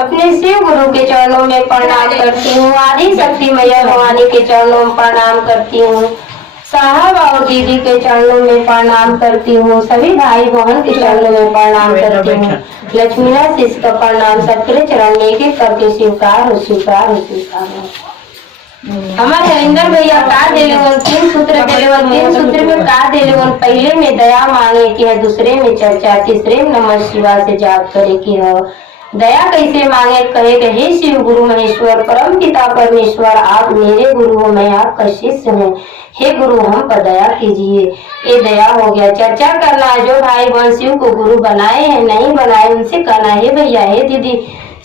अपने शिव गुरु के चरणों में प्रणाम करती हूँ। आदि शक्ति मैया भवानी के चरणों में प्रणाम करती हूँ। साहब और दीदी के चरणों में प्रणाम करती हूँ। सभी भाई बहन के चरणों में प्रणाम करती हूँ। लक्ष्मीनाथ शिष्य का प्रणाम सबके चरण में एक एक करके स्वीकार हो, स्वीकार हो, स्वीकार हो। हमारे हरिंदर भैया का दिलेवन 3 सूत्र दिलेवन 3 सूत्र में का दिलेवन पहले में दया मांगे कि है, दूसरे में चर्चा, तीसरे में नमः शिवाय से जाप करे कि है। दया कैसे मांगे, कहे कि हे शिव गुरु महेश्वर परम पिता परमेश्वर, आप मेरे गुरु हो, मैं आपका शिष्य हूँ। हे गुरु हम पर दया कीजिए। ये दया हो गया। चर्चा करना, जो भाई बहन शिव को गुरु बनाए हैं नहीं बनाए उनसे कहना, हे भैया हे दीदी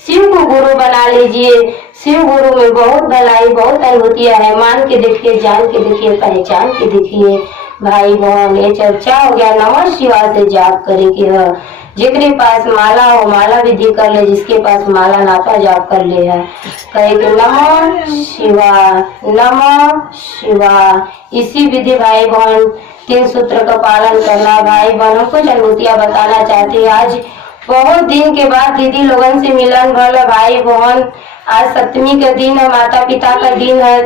शिव को गुरु बना लीजिए। शिव गुरु में बहुत भलाई बहुत अनुभूतियां है। मान के देखिए, जान के देखिए, पहचान के देखिए। भाई बहन ये चर्चा हो गया। नमः शिवाय से जाप करे कि है। जिसके पास माला हो माला विधि कर ले, जिसके पास माला नाता जाप कर ले है। कहे कि नमः शिवाय नमः शिवाय। इसी विधि भाई बहन 3 सूत्र का पालन करना। भाई बहनों को अनुभूतियां बताना चाहती है। आज बहुत दिन के बाद दीदी लोगन से मिलन भला। भाई बहन आज सप्तमी का दिन है, माता पिता का दिन है,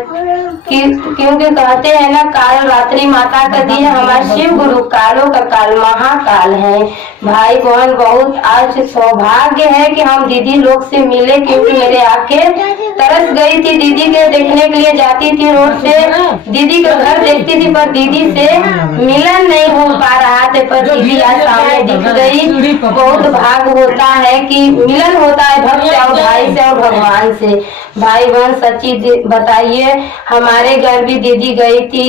क्योंकि कहते हैं ना काल रात्रि माता का दिन है। हमारे शिव गुरु कालों का काल महाकाल है। भाई बहन बहुत आज सौभाग्य है कि हम दीदी लोग से मिले, क्योंकि मेरे आंखें तरस गई थी दीदी के देखने के लिए। जाती थी रोड से, दीदी का घर देखती थी, पर दीदी से मिलन नहीं हो पा रहा था, पर दीदी आज सामने दिख गई। बहुत भाग होता है कि मिलन होता है भक्त और भाई से और भगवान से। भाई बहन सच्ची बताइए, हमारे घर भी दीदी गई थी।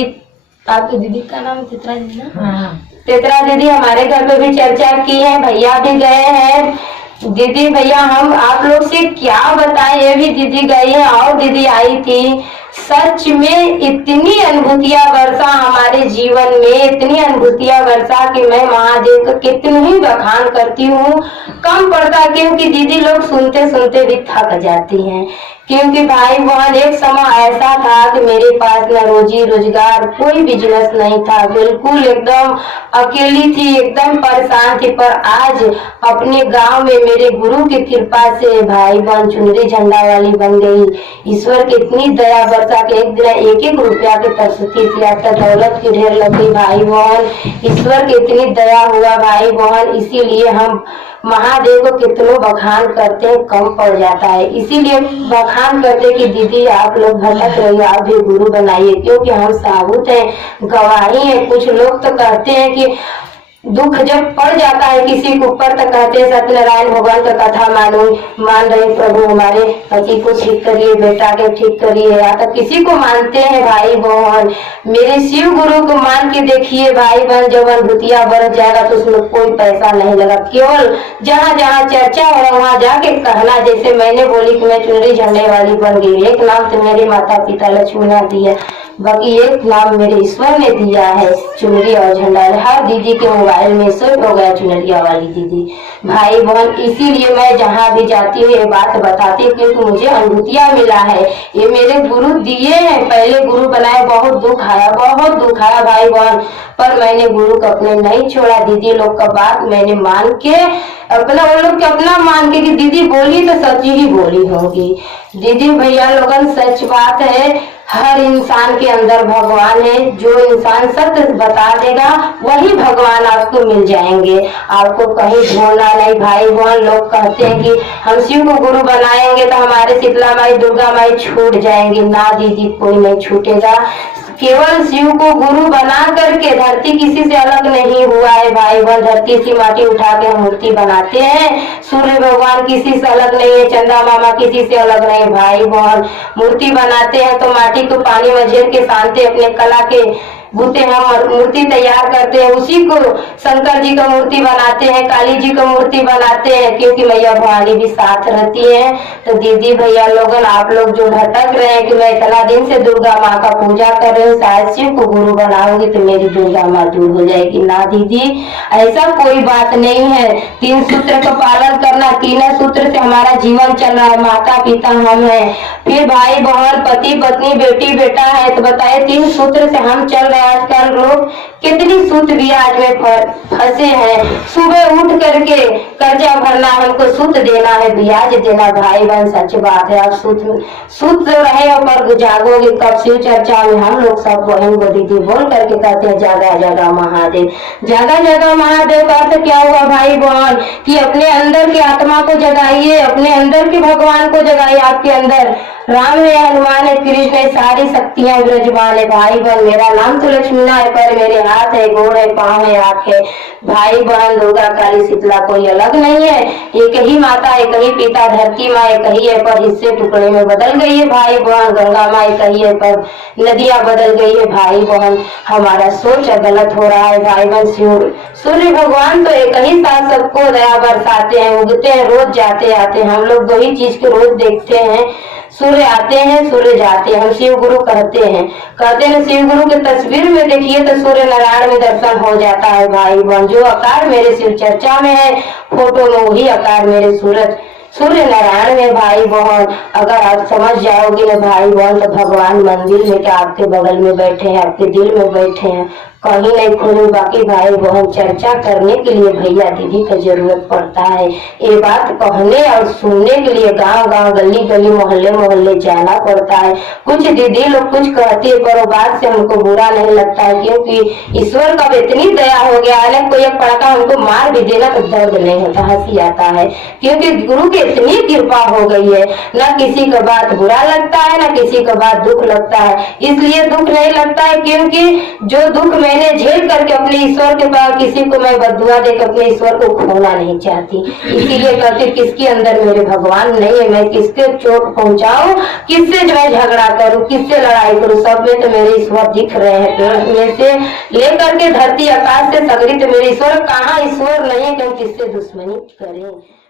आपकी दीदी का नाम चित्रा दीदी ना? चित्रा दीदी हमारे घर पे भी चर्चा की है, भैया भी गए हैं। दीदी भैया हम आप लोग से क्या बताएं, ये भी दीदी गई है और दीदी आई थी। सच में इतनी अनुभूतियां वर्षा हमारे जीवन में, इतनी अनुभूतियां वर्षा कि मैं महादेव का कितनी ही बखान करती हूँ कम पड़ता, क्योंकि दीदी लोग सुनते सुनते भी थक जाती हैं। क्योंकि भाई बहन एक समय ऐसा था कि मेरे पास न रोजी रोजगार कोई बिजनेस नहीं था, बिल्कुल एकदम अकेली थी, एकदम परेशान थी। पर आज अपने गांव में मेरे गुरु की कृपा से भाई बहन चुनरी झंडा वाली बन गई। ईश्वर की इतनी दया बरसा के एक दिन 1-1 रुपया की परिस्थिति थी, आज तक दौलत की ढेर लग गई। भाई बहन ईश्वर की इतनी दया हुआ भाई बहन, इसीलिए हम महादेव को कितनों बखान करते हैं कम पड़ जाता है। इसीलिए बखान करते कि दीदी आप लोग भटक रही, आप भी गुरु बनाइए, क्योंकि हम साबुत हैं, गवाही है। कुछ लोग तो कहते हैं कि दुख जब पड़ जाता है किसी के ऊपर तो कहते हैं सत्यनारायण भगवान का कथा मान रहे प्रभु हमारे पति को ठीक करिए, बेटा के ठीक करिए, या तो किसी को मानते हैं। भाई बहन मेरे शिव गुरु को मान के देखिए भाई बहन, जब अनुभूतियां बढ़ जाएगा तो उसमें कोई पैसा नहीं लगा। केवल जहाँ जहाँ चर्चा हो वहाँ जाके कहना, जैसे मैंने बोली कि मैं चुनरी झंडे वाली बन गई। एक नाम तो मेरे माता पिता लक्ष्मीनाथ दिया, बाकी एक नाम मेरे ईश्वर ने दिया है चुनरी और झंडा। हर दीदी के मोबाइल में सेव हो गया चुनरिया वाली दीदी। भाई बहन इसीलिए मैं जहाँ भी जाती हूँ ये बात बताती हूँ, क्योंकि मुझे अनुभूतियां मिला है। ये मेरे गुरु दिए हैं, पहले गुरु बनाए, बहुत दुख आया भाई बहन, पर मैंने गुरु को अपने नहीं छोड़ा। दीदी लोग का बात मैंने मान के अपना, उन लोग के अपना मान के कि दीदी बोली तो सच ही बोली होगी। दीदी भैया लोगन सच बात है, हर इंसान के अंदर भगवान है। जो इंसान सत्य बता देगा वही भगवान आपको मिल जाएंगे, आपको कहीं ढूंढना नहीं। भाई बहन लोग कहते हैं कि हम शिव को गुरु बनाएंगे तो हमारे शीतला माई दुर्गा माई छूट जाएंगी। ना दीदी कोई नहीं छूटेगा, केवल शिव को गुरु बना करके धरती किसी से अलग नहीं हुआ है। भाई बहन धरती से माटी उठा के मूर्ति बनाते हैं, सूर्य भगवान किसी से अलग नहीं है, चंदा मामा किसी से अलग नहीं है। भाई बहन मूर्ति बनाते हैं तो माटी को पानी में झेल के सानते, अपने कला के बूते हम मूर्ति तैयार करते हैं, उसी को शंकर जी का मूर्ति बनाते हैं, काली जी का मूर्ति बनाते हैं, क्योंकि मैया भवानी भी साथ रहती है। तो दीदी भैया लोगन आप लोग जो भटक रहे हैं कि मैं इतना दिन से दुर्गा माँ का पूजा कर रही हूँ, शायद शिव को गुरु बनाऊंगी तो मेरी दुर्गा माँ दूर हो जाएगी। ना दीदी ऐसा कोई बात नहीं है। 3 सूत्र का पालन करना, 3 सूत्र से हमारा जीवन चल रहा है। माता पिता हम हैं, फिर भाई बहन पति पत्नी बेटी बेटा है, तो बताइए 3 सूत्र से हम चल रहे हैं। आजकल लोग कितनी सूद ब्याज में फंसे हैं। सुबह उठ करके कर्जा भरना, हमको सूद देना है, ब्याज देना। भाई बहन सच बात है। आप सूद तो रहे हो पर जागोगे कब। शिव चर्चा में हम लोग सब बहन को दीदी बोल करके कहते हैं जगह जगह महादेव। जगह जगह महादेव का अर्थ क्या हुआ भाई बहन, कि अपने अंदर की आत्मा को जगाइए, अपने अंदर के भगवान को जगाइए। आपके अंदर राम है, हनुमान है, कृष्ण है, सारी शक्तियां विराजमान है। भाई बहन मेरा नाम तो लक्ष्मी है, पर मेरे हाथ है, गोड़ है, पाँव है, आँख है। भाई बहन दुर्गा काली शीतला कोई अलग नहीं है। एक ही माता, एक ही पिता, धरती माँ एक ही है, पर हिस्से टुकड़े में बदल गई है। भाई बहन गंगा माँ एक ही है, पर नदियां बदल गई है। भाई बहन हमारा सोच गलत हो रहा है। भाई बहन सूर्य भगवान तो एक ही साथ सबको दया बरसाते हैं, उगते हैं, रोज जाते आते हैं। हम लोग दो ही चीज के रोज देखते हैं, सूर्य आते हैं, सूर्य जाते हैं। हम शिव गुरु कहते हैं शिव गुरु की तस्वीर में देखिए तो सूर्य नारायण में दर्शन हो जाता है। भाई बहन जो आकार मेरे शिव चर्चा में है, फोटो में वही आकार मेरे सूर्य नारायण में। भाई बहन अगर आप समझ जाओगे ना भाई बहन, तो भगवान मंदिर में क्या आपके बगल में बैठे हैं, आपके दिल में बैठे हैं, कहीं नहीं खोलू। बाकी भाई बहन चर्चा करने के लिए भैया दीदी का जरूरत पड़ता है। ये बात कहने और सुनने के लिए गांव गांव, गली गली, मोहल्ले मोहल्ले जाना पड़ता है। कुछ दीदी लोग कुछ कहती है, पर वो बात से हमको बुरा नहीं लगता है, क्योंकि ईश्वर का इतनी दया हो गया है ना, कोई एक पड़का हमको मार भी देना तो दर्द नहीं होता, हंसी आता है, क्योंकि गुरु की इतनी कृपा हो गई है। न किसी का बात बुरा लगता है, न किसी का बात दुख लगता है। इसलिए दुख नहीं लगता है क्योंकि जो दुख मैंने झेल करके अपने ईश्वर के पास, किसी को मैं बदुआ देकर अपने ईश्वर को खोना नहीं चाहती। इसीलिए कहती किसके अंदर मेरे भगवान नहीं है, मैं किसके चोट पहुंचाऊं, किससे जो है झगड़ा करूं, किससे लड़ाई करूं। सब में तो मेरे ईश्वर दिख रहे हैं, पेड़ में से लेकर के धरती आकाश से सगरी तो मेरे ईश्वर। कहाँ ईश्वर नहीं है कि हम किससे दुश्मनी करें।